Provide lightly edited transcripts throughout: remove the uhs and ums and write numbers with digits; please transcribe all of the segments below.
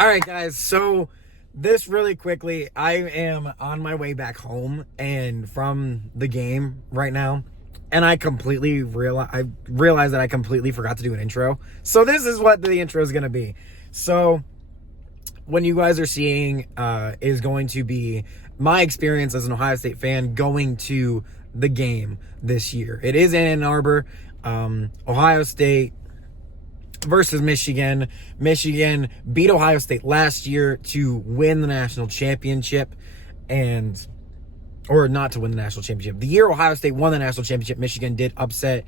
All right, guys. So this really quickly, I am on my way back home and from the game right now, and I realized that I completely forgot to do an intro. So this is what the intro is going to be. So what you guys are seeing is going to be my experience as an Ohio State fan going to the game this year. It is in Ann Arbor. Ohio State versus Michigan. Michigan beat Ohio State last year to win the national championship, or not to win the national championship. The year Ohio State won the national championship, Michigan did upset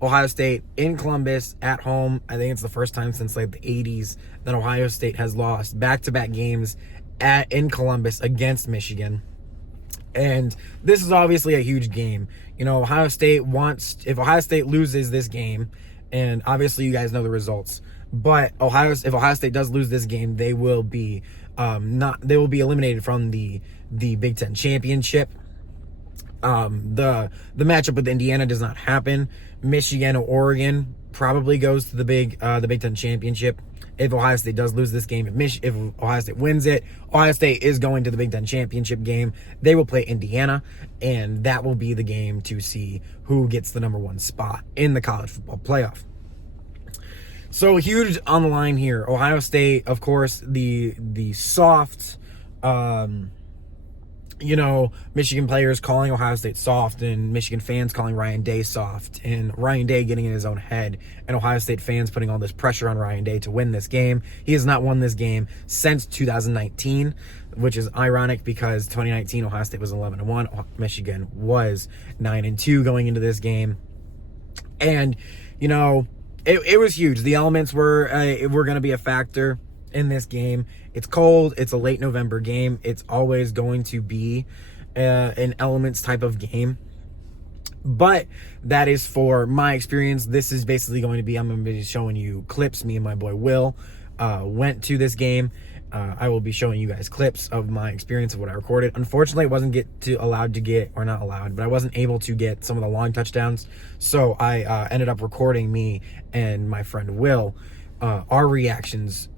Ohio State in Columbus at home. I think it's the first time since like the 80s that Ohio State has lost back-to-back games in Columbus against Michigan. And this is obviously a huge game. You know, if Ohio State loses this game, and obviously you guys know the results, but if Ohio State does lose this game, they will be eliminated from the Big Ten championship. The matchup with Indiana does not happen. Michigan or Oregon probably goes to the Big Ten championship. If Ohio State does lose this game, if Ohio State wins it, Ohio State is going to the Big Ten championship game. They will play Indiana, and that will be the game to see who gets the number one spot in the college football playoff. So huge on the line here. Ohio State, of course, the soft, Michigan players calling Ohio State soft, and Michigan fans calling Ryan Day soft, and Ryan Day getting in his own head, and Ohio State fans putting all this pressure on Ryan Day to win this game. He has not won this game since 2019, which is ironic because 2019 Ohio State was 11-1, Michigan was 9-2 going into this game, and it was huge. The elements were going to be a factor in this game. It's cold. It's a late November game. It's always going to be an elements type of game. But that is for my experience. This is basically I'm going to be showing you clips. Me and my boy Will went to this game. I will be showing you guys clips of my experience of what I recorded. Unfortunately, I wasn't I wasn't able to get some of the long touchdowns. So I ended up recording me and my friend Will, our reactions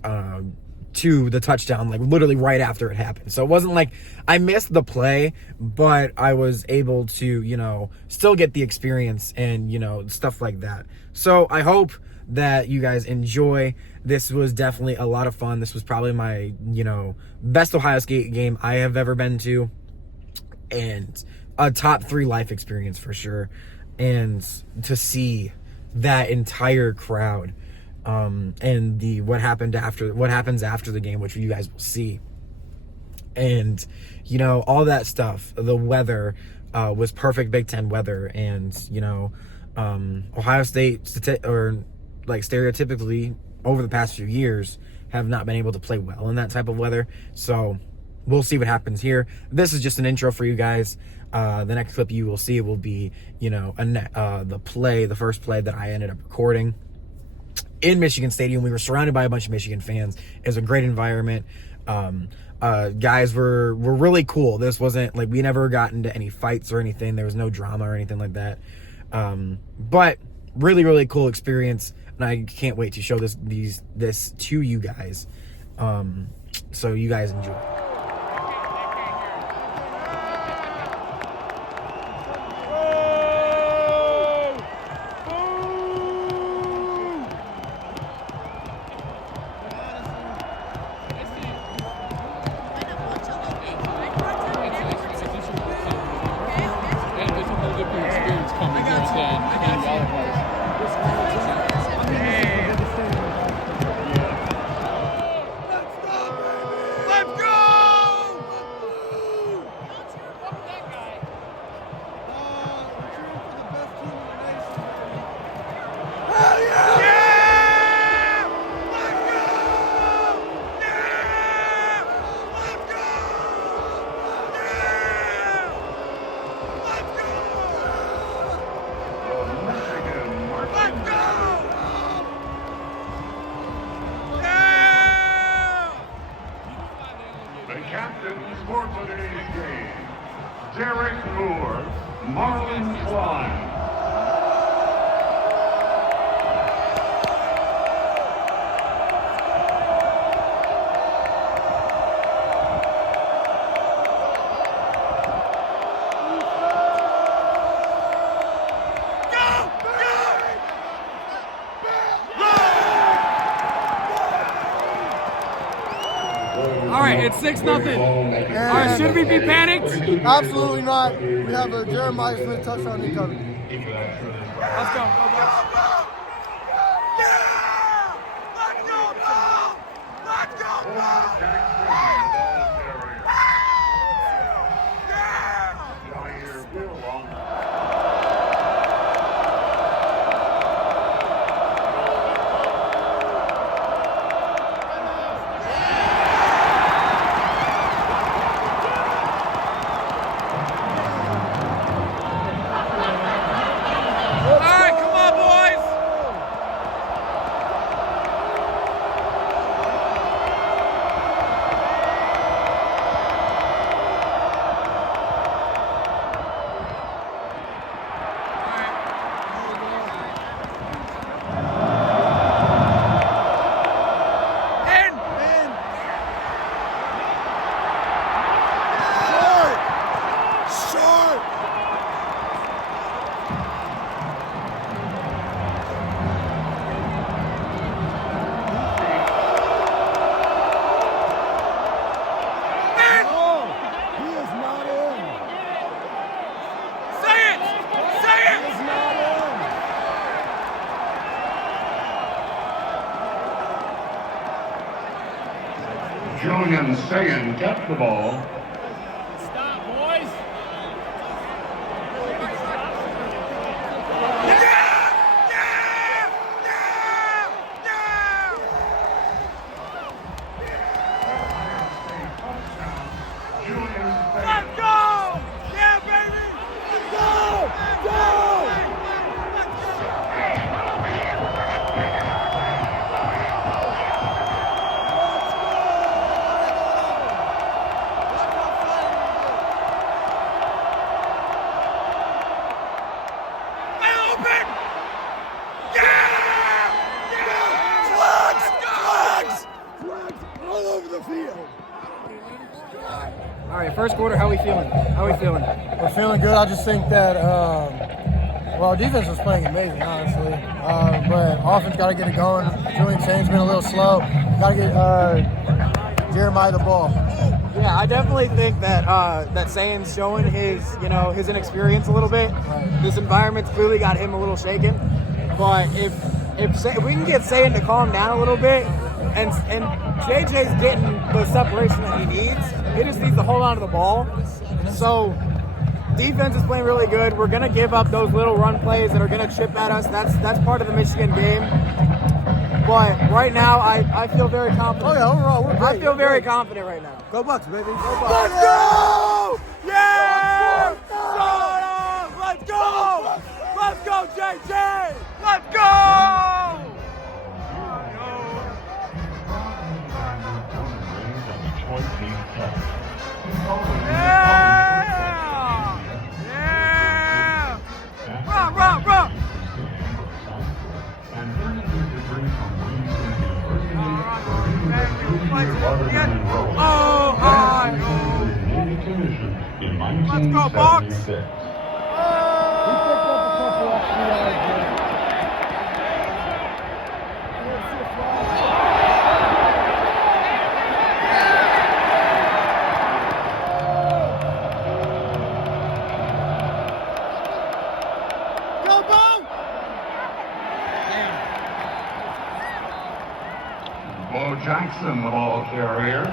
to the touchdown, like literally right after it happened. So it wasn't like I missed the play, but I was able to, still get the experience and, stuff like that. So I hope that you guys enjoy. This was definitely a lot of fun. This was probably my, best Ohio State game I have ever been to, and a top 3 life experience for sure. And to see that entire crowd, and what happens after the game, which you guys will see, and all that stuff. The weather was perfect Big Ten weather, and Ohio State stereotypically over the past few years have not been able to play well in that type of weather. So we'll see what happens here. This is just an intro for you guys. The next clip you will see will be the first play that I ended up recording in Michigan Stadium. We were surrounded by a bunch of Michigan fans. It was a great environment. Guys were really cool. This wasn't like we never got into any fights or anything. There was no drama or anything like that. But really, really cool experience, and I can't wait to show this to you guys. So you guys enjoy. Captains for today's game, Derek Moore, Marlon Klein. All right, it's 6-0. All right, should we be panicked? Absolutely not. We have a Jeremiah Smith touchdown incoming. Let's go. Go, Bucks. Yeah! Let's go, Bucks! Let's go, Bucks! Julian Sayin kept the ball. Stop, boys. Let's go! Yeah, baby! Let's go! Go! Open! Yeah! Flags! All over the field. All right, first quarter, how we feeling? We're feeling good. I just think that, well, our defense was playing amazing, honestly. But offense got to get it going. Julian Sain's been a little slow. Got to get Jeremiah the ball. Yeah, I definitely think that that Sayan's showing his inexperience a little bit. Right. This environment's clearly got him a little shaken. But if we can get Sayan to calm down a little bit, and JJ's getting the separation that he needs, he just needs to hold on to the ball. So defense is playing really good. We're gonna give up those little run plays that are gonna chip at us. That's part of the Michigan game. But right now, I feel very confident. Oh, yeah, overall, we're great. I feel very confident right now. Go Bucks, baby. Go Bucks. Let's go! Yeah! Let's go! Let's go, JJ! Let's go! Yeah! Yeah! Run! Let's go, Bucks! Bo Jackson, the ball carrier.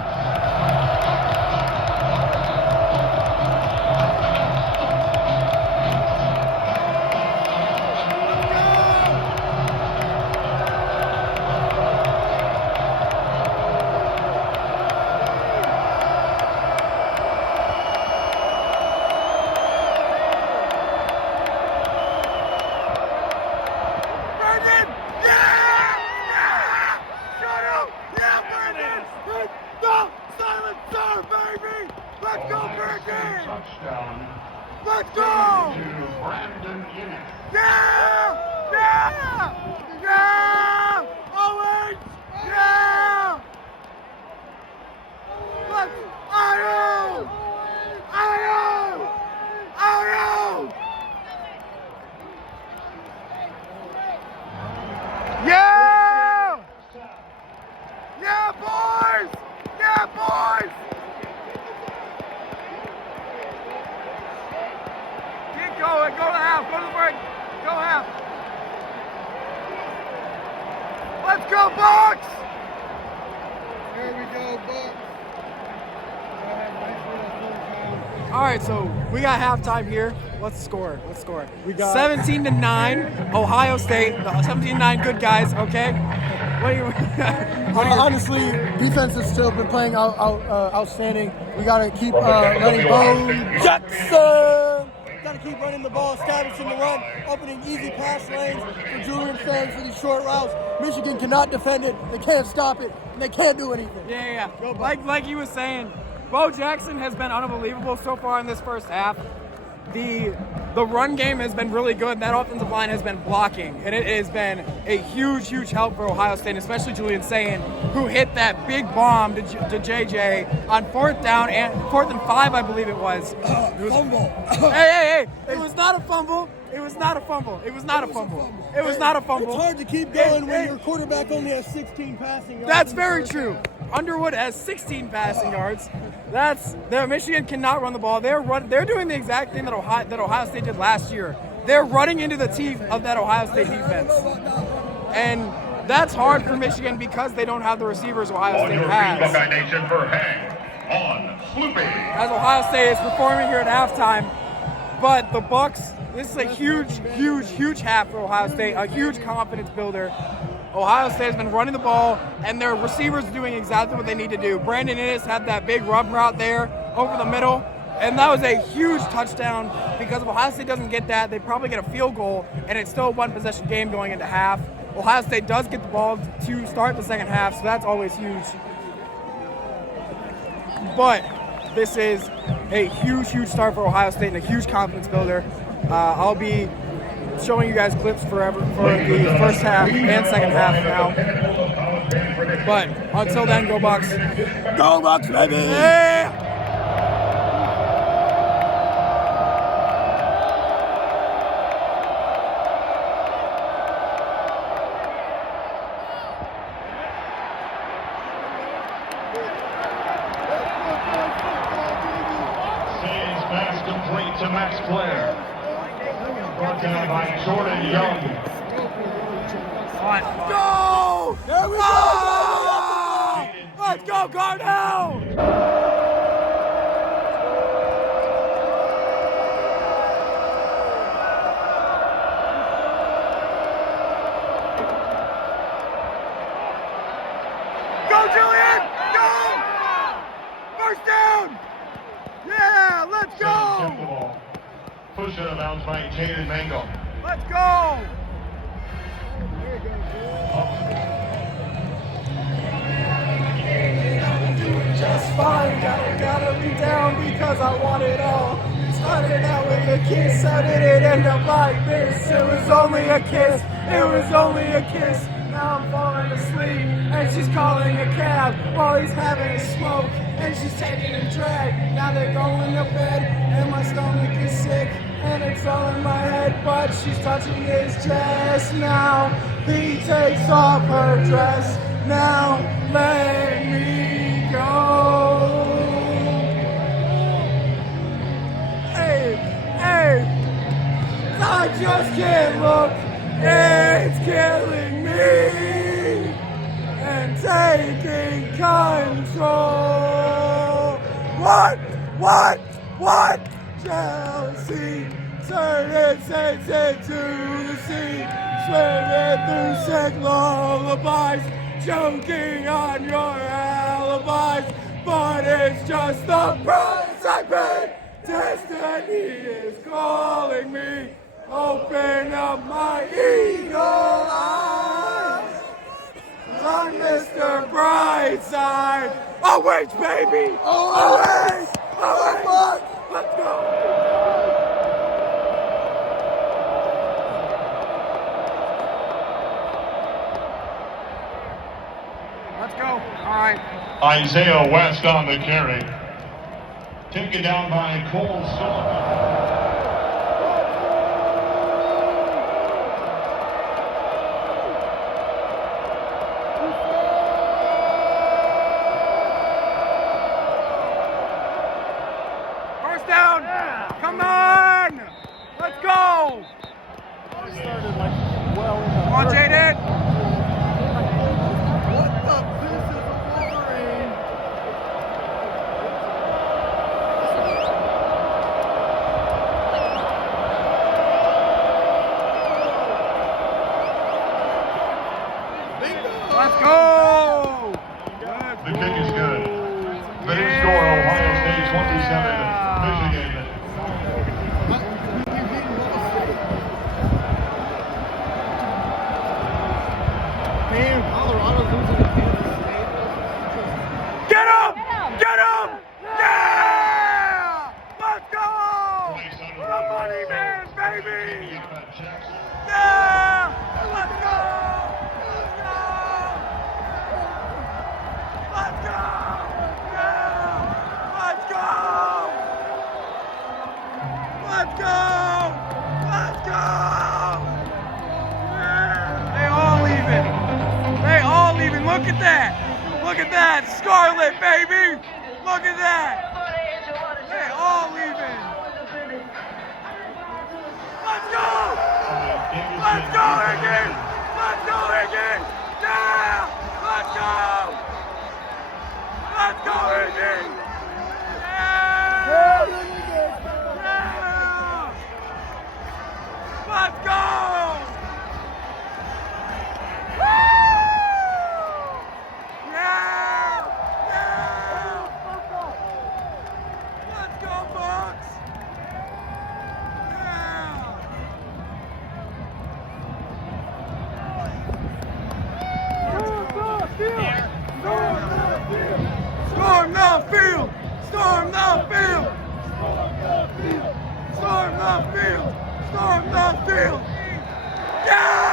Touchdown. Let's go! To Brandon Inniss. Yeah! Yeah! Yeah! Owens! Yeah! Let's Ohio! Ohio! Ohio! Yeah! Yeah, boys! Yeah, boys! go, Bucks! There we go, Bucks. All right, so we got halftime here. What's the score? We got 17-9, Ohio State. The 17-9 good guys. Okay. What do you? honestly, defense has still been playing outstanding. We got to keep letting Bo Jackson. Got to keep running the ball, establishing the run, opening easy pass lanes for Julian fans for these short routes. Michigan cannot defend it. They can't stop it. And they can't do anything. Yeah. Like he was saying, Bo Jackson has been unbelievable so far in this first half. The run game has been really good. That offensive line has been blocking, and it has been a huge help for Ohio State, especially Julian Sayin, who hit that big bomb to JJ on 4th and 5, I believe it was. Fumble. Hey! It was not a fumble. It's hard to keep going when your quarterback only has 16 passing yards. That's very true. Underwood has 16 passing yards. Michigan cannot run the ball. They're doing the exact thing that Ohio State did last year. They're running into the teeth of that Ohio State defense. And that's hard for Michigan because they don't have the receivers Ohio State has. Buckeye Nation for Hang on Sloopy. As Ohio State is performing here at halftime. But the Bucks, this is a huge half for Ohio State, a huge confidence builder. Ohio State has been running the ball, and their receivers are doing exactly what they need to do. Brandon Inniss had that big rub route there over the middle, and that was a huge touchdown because if Ohio State doesn't get that, they probably get a field goal, and it's still a one-possession game going into half. Ohio State does get the ball to start the second half, so that's always huge. But this is a huge start for Ohio State and a huge confidence builder. I'll be showing you guys clips for the first half and second half now. But until then, go Bucks. Go Bucks, baby! Yeah! Say's pass complete to Max Blair. Brought down by Jordan Young. Go! There we go! Let's go, Carnell! Go, Julian! Go! First down! Yeah, let's go! Kept the ball. Push out of bounds by Tate and Mango. Let's go! Just fine, gotta be down because I want it all. Started out with a kiss, how did it end up like this? It was only a kiss, Now I'm falling asleep, and she's calling a cab while he's having a smoke, and she's taking a drag. Now they're going to bed, and my stomach is sick, and it's all in my head, but she's touching his chest. Now he takes off her dress. Now let me go. Hey, I just can't look. It's killing me and taking control. What? Chelsea, turn it to the sea. Swimming through sick lullabies, choking on your alibis. But it's just the price I pay. Destiny is calling me. Open up my eagle eyes. I'm Mr. Brightside. Oh wait, baby. Oh wait. Let's go. Let's go. All right. Isaiah West on the carry. Taken down by Cole Sullivan. First down. Come on. Let's go. Come on, Tate. Michigan. Man, Colorado's losing to Kansas State. Get him! Get him! Yeah! Let's go! The money man, baby! Yeah! Let's go! Let's go! Let's go! Yeah! Let's go! Let's go! Let's go! Yeah! They all leaving. They all leaving. Look at that. Look at that. Scarlet, baby. Look at that. They all leaving. Let's go. Let's go, Higgins. Let's go, Higgins. Yeah. Let's go. Let's go, Higgins. Yeah. Yeah. Let's go. Let's go, Bucks! Storm the field! Storm the field! Storm the field! Storm the field! Yeah!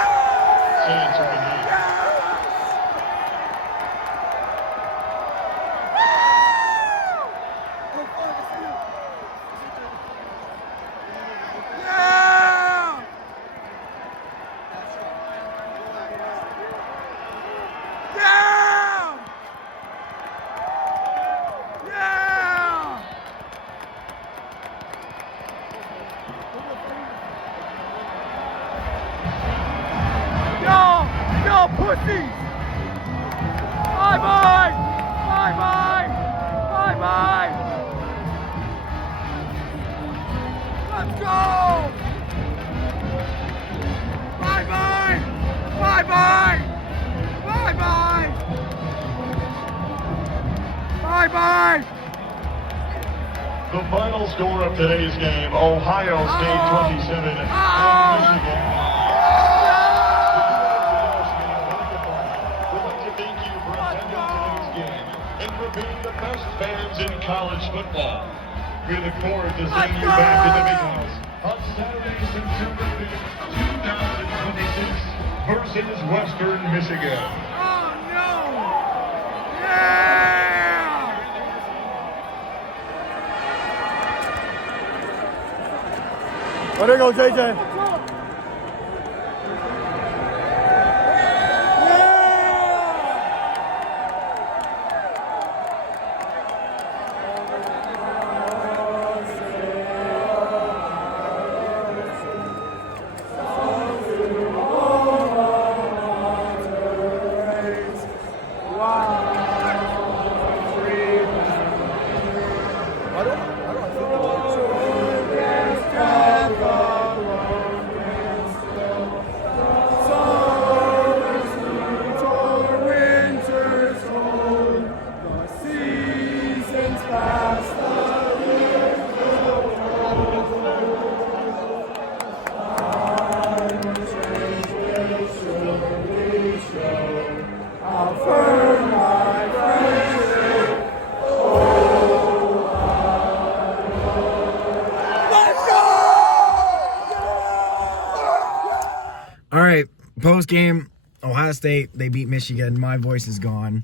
Pussies! Bye-bye! Bye-bye! Bye-bye! Let's go! Bye-bye! Bye-bye! Bye-bye! Bye-bye! The final score of today's game, Ohio State 27 and Michigan. Being the best fans in college football. We look forward to seeing you back in the big house on Saturday, September 5th, 2026 versus Western Michigan. Oh no! Yeah! There you go, JJ. All right, post game, Ohio State, they beat Michigan. My voice is gone.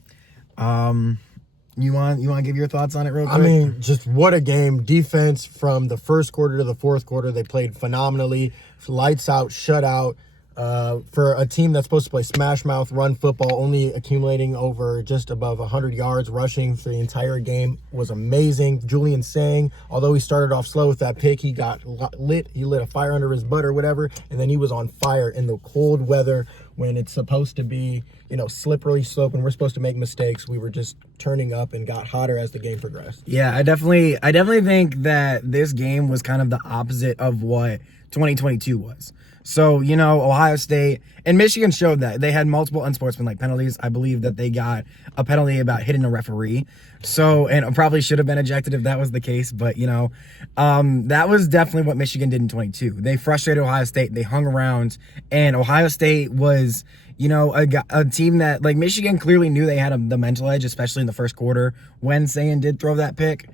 You want to give your thoughts on it real quick? I mean, just what a game. Defense from the first quarter to the fourth quarter, they played phenomenally. Lights out, shutout. For a team that's supposed to play smash mouth, run football, only accumulating over just above 100 yards rushing for the entire game was amazing. Julian Sang, although he started off slow with that pick, he got lit. He lit a fire under his butt or whatever, and then he was on fire in the cold weather when it's supposed to be, slippery slope and we're supposed to make mistakes. We were just turning up and got hotter as the game progressed. Yeah, I definitely think that this game was kind of the opposite of what 2022 was. So, you know, Ohio State and Michigan showed that. They had multiple unsportsmanlike penalties. I believe that they got a penalty about hitting a referee. So, and it probably should have been ejected if that was the case. But, you know, that was definitely what Michigan did in 22. They frustrated Ohio State. They hung around. And Ohio State was, you know, a team that, like, Michigan clearly knew they had the mental edge, especially in the first quarter when Sayin did throw that pick.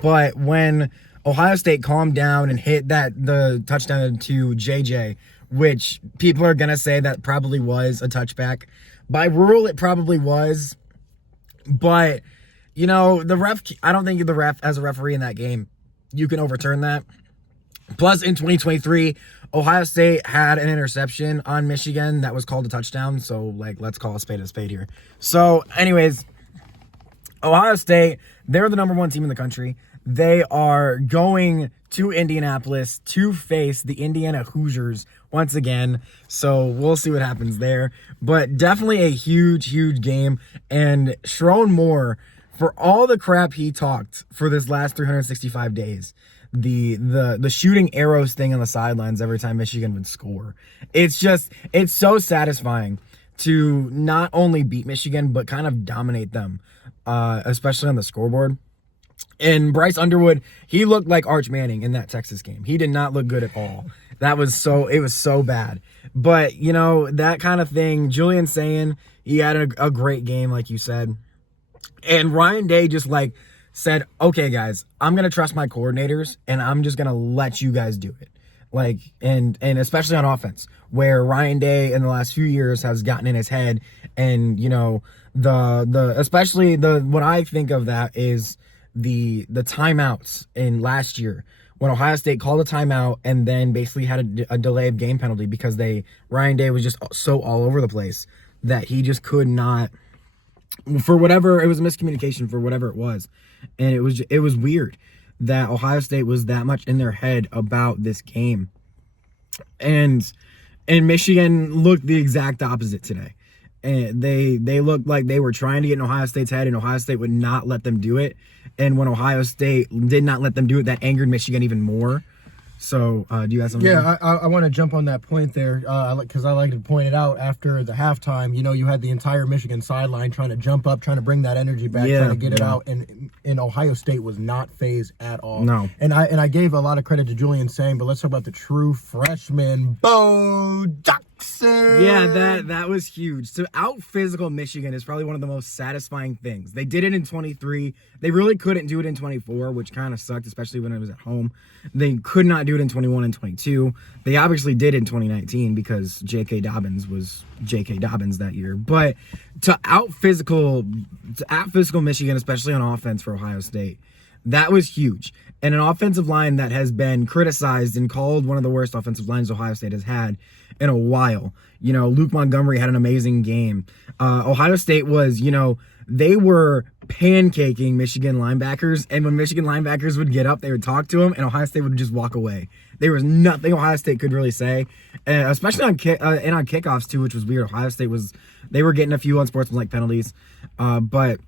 But when Ohio State calmed down and hit the touchdown to JJ, which people are going to say that probably was a touchback. By rule, it probably was. But, you know, the ref, I don't think the ref, as a referee in that game, you can overturn that. Plus, in 2023, Ohio State had an interception on Michigan that was called a touchdown. So, like, let's call a spade here. So, anyways, Ohio State, they're the number 1 team in the country. They are going to Indianapolis to face the Indiana Hoosiers once again. So we'll see what happens there. But definitely a huge, huge game. And Sharon Moore, for all the crap he talked for this last 365 days, the shooting arrows thing on the sidelines every time Michigan would score. It's so satisfying to not only beat Michigan, but kind of dominate them, especially on the scoreboard. And Bryce Underwood, he looked like Arch Manning in that Texas game. He did not look good at all. It was so bad. But, you know, that kind of thing, Julian Sayin, he had a great game, like you said. And Ryan Day just, like, said, okay, guys, I'm going to trust my coordinators, and I'm just going to let you guys do it. Like, and especially on offense, where Ryan Day in the last few years has gotten in his head. And, you know, especially what I think of that is the timeouts in last year when Ohio State called a timeout and then basically had a delay of game penalty because Ryan Day was just so all over the place that he just could not, for whatever, it was a miscommunication for whatever it was. And it was weird that Ohio State was that much in their head about this game. And Michigan looked the exact opposite today. And they looked like they were trying to get in Ohio State's head, and Ohio State would not let them do it. And when Ohio State did not let them do it, that angered Michigan even more. So, do you have something? Yeah, I want to jump on that point there because I like to point it out after the halftime. You know, you had the entire Michigan sideline trying to jump up, trying to bring that energy back, trying to get it out, and Ohio State was not phased at all. No. And I gave a lot of credit to Julian Sayin, but let's talk about the true freshman, Bo Jackson. Yeah, that was huge. To out physical Michigan is probably one of the most satisfying things. They did it in 23. They really couldn't do it in 24, which kind of sucked, especially when it was at home. They could not do it in 21 and 22. They obviously did in 2019 because J.K. Dobbins was J.K. Dobbins that year. But to out physical Michigan, especially on offense for Ohio State, that was huge. And an offensive line that has been criticized and called one of the worst offensive lines Ohio State has had in a while. You know, Luke Montgomery had an amazing game. Ohio State was, you know, they were pancaking Michigan linebackers, and when Michigan linebackers would get up, they would talk to them, and Ohio State would just walk away. There was nothing Ohio State could really say, especially on kickoffs too, which was weird. Ohio State they were getting a few unsportsmanlike penalties, but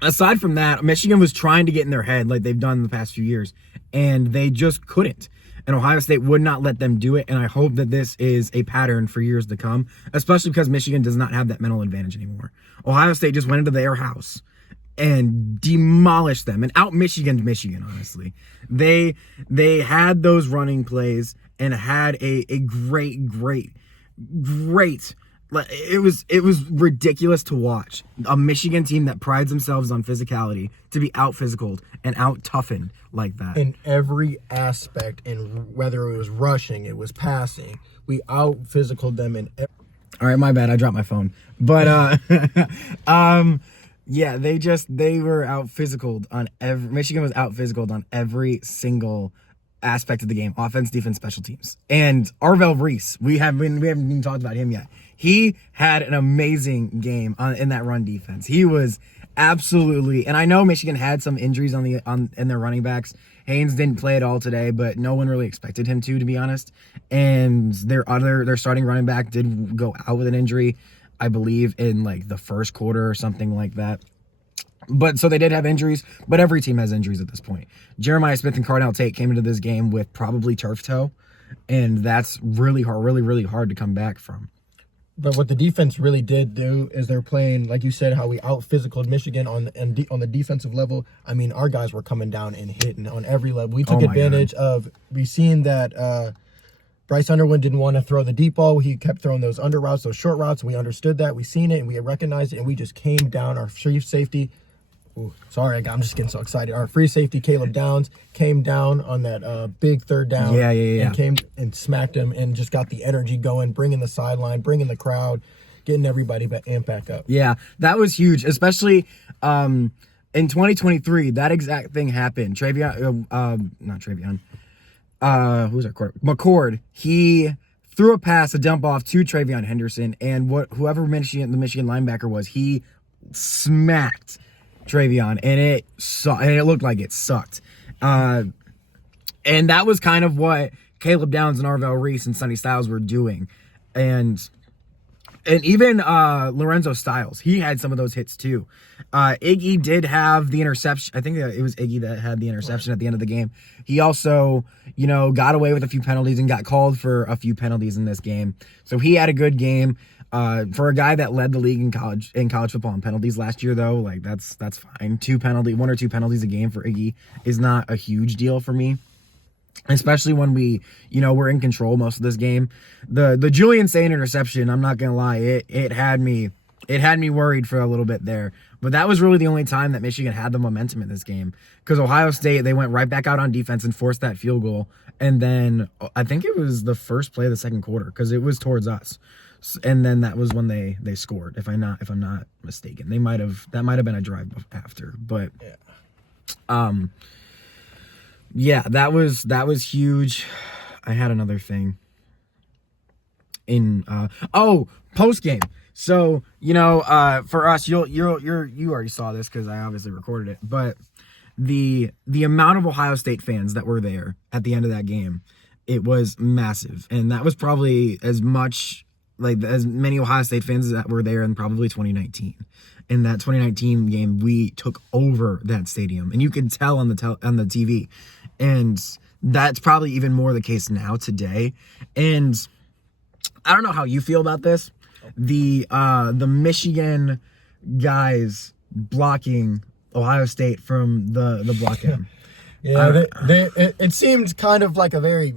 aside from that, Michigan was trying to get in their head like they've done in the past few years, and they just couldn't. And Ohio State would not let them do it, and I hope that this is a pattern for years to come, especially because Michigan does not have that mental advantage anymore. Ohio State just went into their house and demolished them and out Michigan, honestly. They had those running plays and had a great, it was ridiculous to watch. A Michigan team that prides themselves on physicality to be out physicaled and out toughened like that. In every aspect, and whether it was rushing, it was passing, we out physicaled them in all right, my bad. I dropped my phone. But yeah, they were out physicaled on Michigan was out physicaled on every single aspect of the game: offense, defense, special teams. And Arvell Reese, we haven't even talked about him yet. He had an amazing game in that run defense. He was absolutely, and I know Michigan had some injuries in their running backs. Haynes didn't play at all today, but no one really expected him to be honest. And their starting running back did go out with an injury, I believe, in like the first quarter or something like that. But so they did have injuries, but every team has injuries at this point. Jeremiah Smith and Carnell Tate came into this game with probably turf toe. and that's really hard, really hard to come back from. But what the defense really did do is they're playing, like you said, how we out-physicaled Michigan on the defensive level. I mean, our guys were coming down and hitting on every level. We took advantage of, we seen that Bryce Underwood didn't want to throw the deep ball. He kept throwing those under routes, those short routes. We understood that. We seen it, and we recognized it, and we just came down. Our free safety, I'm just getting so excited. Our free safety, Caleb Downs, came down on that big third down. Yeah. And came and smacked him and just got the energy going, bringing the sideline, bringing the crowd, getting everybody amped back up. Yeah, that was huge, especially in 2023. That exact thing happened. Who's our quarterback? McCord. He threw a pass, a dump off to Travion Henderson, and whoever the Michigan linebacker was, he smacked Travion, and it looked like it sucked. And that was kind of what Caleb Downs and Arvell Reese and Sonny Styles were doing. And even Lorenzo Styles, he had some of those hits too. Iggy did have the interception. I think it was Iggy that had the interception at the end of the game. He also, got away with a few penalties and got called for a few penalties in this game. So he had a good game. For a guy that led the league in college football in penalties last year, though, like that's fine. 1 or 2 penalties a game for Iggy is not a huge deal for me, especially when we're in control most of this game. The Julian Saint interception, I'm not gonna lie, it had me worried for a little bit there. But that was really the only time that Michigan had the momentum in this game, because Ohio State, they went right back out on defense and forced that field goal, and then I think it was the first play of the second quarter, because it was towards us. And then that was when they scored. If I'm not mistaken, that might have been a drive after. But that was huge. I had another thing in post game. So for us, you already saw this because I obviously recorded it. But the amount of Ohio State fans that were there at the end of that game, it was massive, and that was probably as many Ohio State fans that were there in probably 2019. In that 2019 game, we took over that stadium, and you could tell on the TV. And that's probably even more the case now today. And I don't know how you feel about this. The Michigan guys blocking Ohio State from the block M. Yeah, it seemed kind of like a very,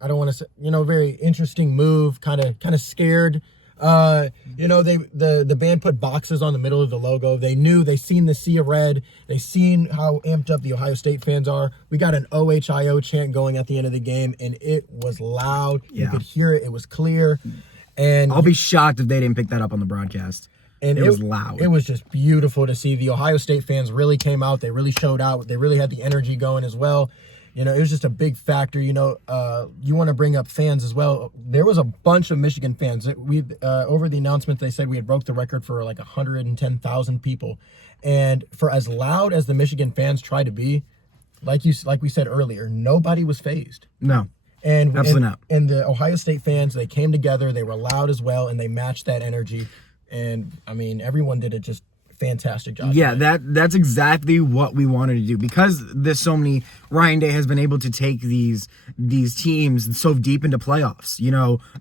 I don't want to say, very interesting move, kind of scared. The band put boxes on the middle of the logo. They seen the sea of red. They seen how amped up the Ohio State fans are. We got an OHIO chant going at the end of the game, and it was loud. Yeah. You could hear it. It was clear. And I'll be shocked if they didn't pick that up on the broadcast. And it was loud. It was just beautiful to see. The Ohio State fans really came out. They really showed out. They really had the energy going as well. It was just a big factor. You want to bring up fans as well. There was a bunch of Michigan fans. Over the announcement, they said we had broke the record for like 110,000 people. And for as loud as the Michigan fans tried to be, like we said earlier, nobody was fazed. No, absolutely not. And the Ohio State fans, they came together. They were loud as well, and they matched that energy. And I mean, everyone did it just fantastic job. Yeah, that's exactly what we wanted to do, because there's so many. Ryan Day has been able to take these teams so deep into playoffs.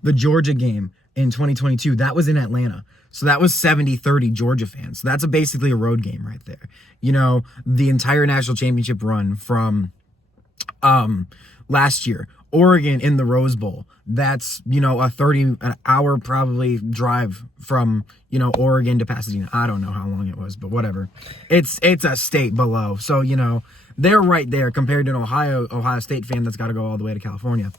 The Georgia game in 2022, that was in Atlanta, so that was 70-30 Georgia fans. So that's basically a road game right there. The entire national championship run from last year, Oregon in the Rose Bowl, that's an hour probably drive from Oregon to Pasadena. I don't know how long it was, but whatever. It's a state below, so they're right there compared to an Ohio State fan that's got to go all the way to California.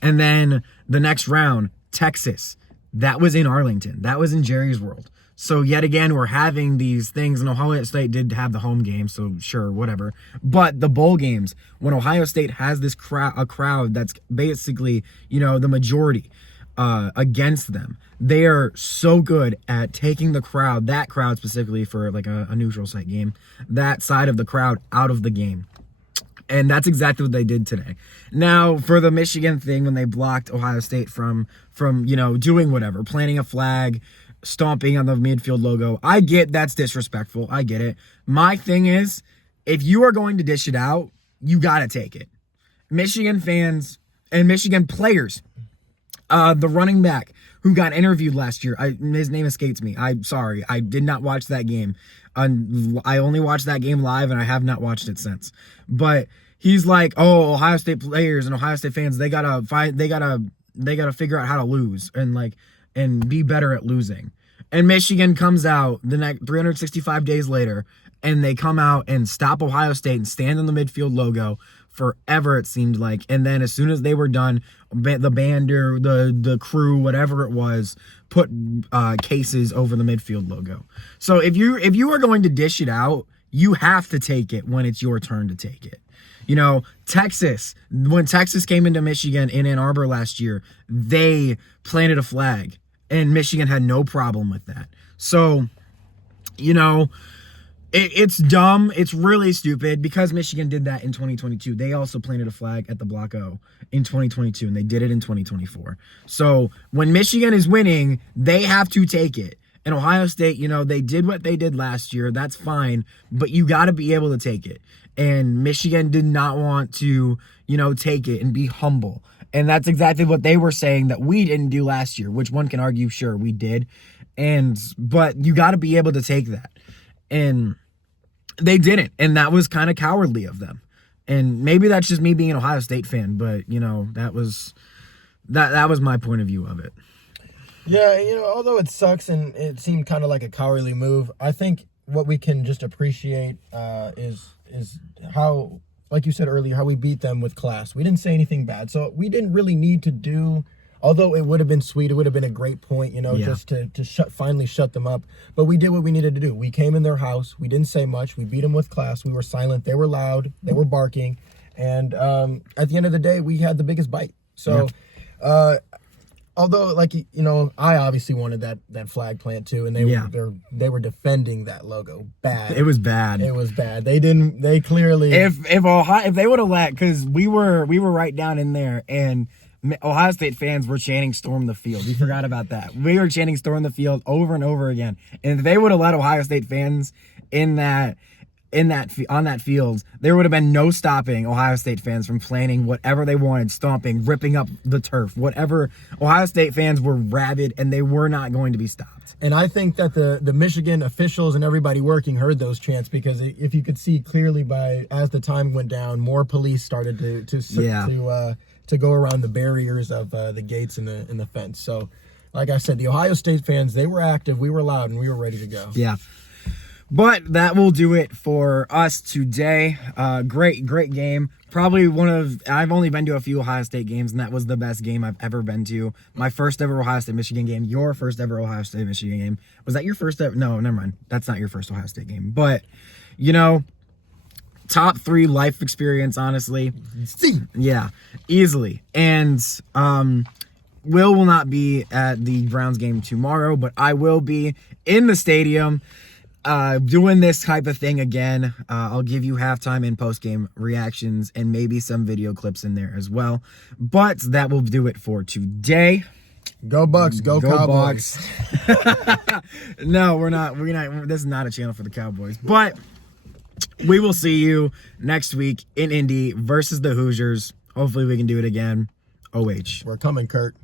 And then the next round, Texas, that was in Arlington, that was in Jerry's World. So yet again, we're having these things, and Ohio State did have the home game, so sure, whatever. But the bowl games, when Ohio State has this a crowd that's basically, the majority against them, they are so good at taking that crowd specifically for like a neutral site game, that side of the crowd out of the game. And that's exactly what they did today. Now, for the Michigan thing, when they blocked Ohio State from doing whatever, planting a flag, stomping on the midfield logo, I get that's disrespectful. I get it. My thing is, if you are going to dish it out, you got to take it. Michigan fans, and Michigan players. The running back who got interviewed last year, his name escapes me. I'm sorry. I did not watch that game. I only watched that game live, and I have not watched it since. But he's like, oh, Ohio State players and Ohio State fans, they gotta figure out how to lose and be better at losing. And Michigan comes out the next 365 days later, and they come out and stop Ohio State and stand on the midfield logo forever, it seemed like. And then as soon as they were done, the band or the crew, whatever it was, put cases over the midfield logo. So if you are going to dish it out, you have to take it when it's your turn to take it. You know, Texas, when Texas came into Michigan in Ann Arbor last year, they planted a flag, and Michigan had no problem with that. So, you know, it's dumb. It's really stupid because Michigan did that in 2022. They also planted a flag at the Block O in 2022, and they did it in 2024. So when Michigan is winning, they have to take it. And Ohio State, you know, they did what they did last year. That's fine, but you got to be able to take it. And Michigan did not want to, you know, take it and be humble. And that's exactly what they were saying that we didn't do last year, which one can argue, sure, we did. But you got to be able to take that. And they didn't. And that was kind of cowardly of them. And maybe that's just me being an Ohio State fan, but, you know, that was my point of view of it. Yeah, you know, although it sucks and it seemed kind of like a cowardly move, I think what we can just appreciate is how, like you said earlier, how we beat them with class. We didn't say anything bad, so we didn't really need to do. Although it would have been sweet, it would have been a great point, you know, just to finally shut them up. But we did what we needed to do. We came in their house. We didn't say much. We beat them with class. We were silent. They were loud. They were barking. And at the end of the day, we had the biggest bite. So, although, like, you know, I obviously wanted that flag plant too, and they were defending that logo bad. It was bad. It was bad. They clearly if they would have let, because we were right down in there, and Ohio State fans were chanting "Storm the Field." We forgot about that. We were chanting "Storm the Field" over and over again. And if they would have let Ohio State fans on that field, there would have been no stopping Ohio State fans from planning whatever they wanted, stomping, ripping up the turf, whatever. Ohio State fans were rabid, and they were not going to be stopped. And I think that the Michigan officials and everybody working heard those chants, because if you could see clearly as the time went down, more police started to go around the barriers of the gates and the fence. So, like I said, the Ohio State fans, they were active, we were loud, and we were ready to go. Yeah. But that will do it for us today. Great game. Probably I've only been to a few Ohio State games, and that was the best game I've ever been to. My first ever Ohio State Michigan game. Your first ever Ohio State Michigan game. Was that your first ever? No, never mind. That's not your first Ohio State game. But, you know, top 3 life experience, honestly. Yeah, easily. And Will not be at the Browns game tomorrow, but I will be in the stadium doing this type of thing again. I'll give you halftime and postgame reactions and maybe some video clips in there as well. But that will do it for today. Go Bucks, go Cowboys. Bucks. No, we're not. This is not a channel for the Cowboys. But we will see you next week in Indy versus the Hoosiers. Hopefully we can do it again. OH. We're coming, Kurt.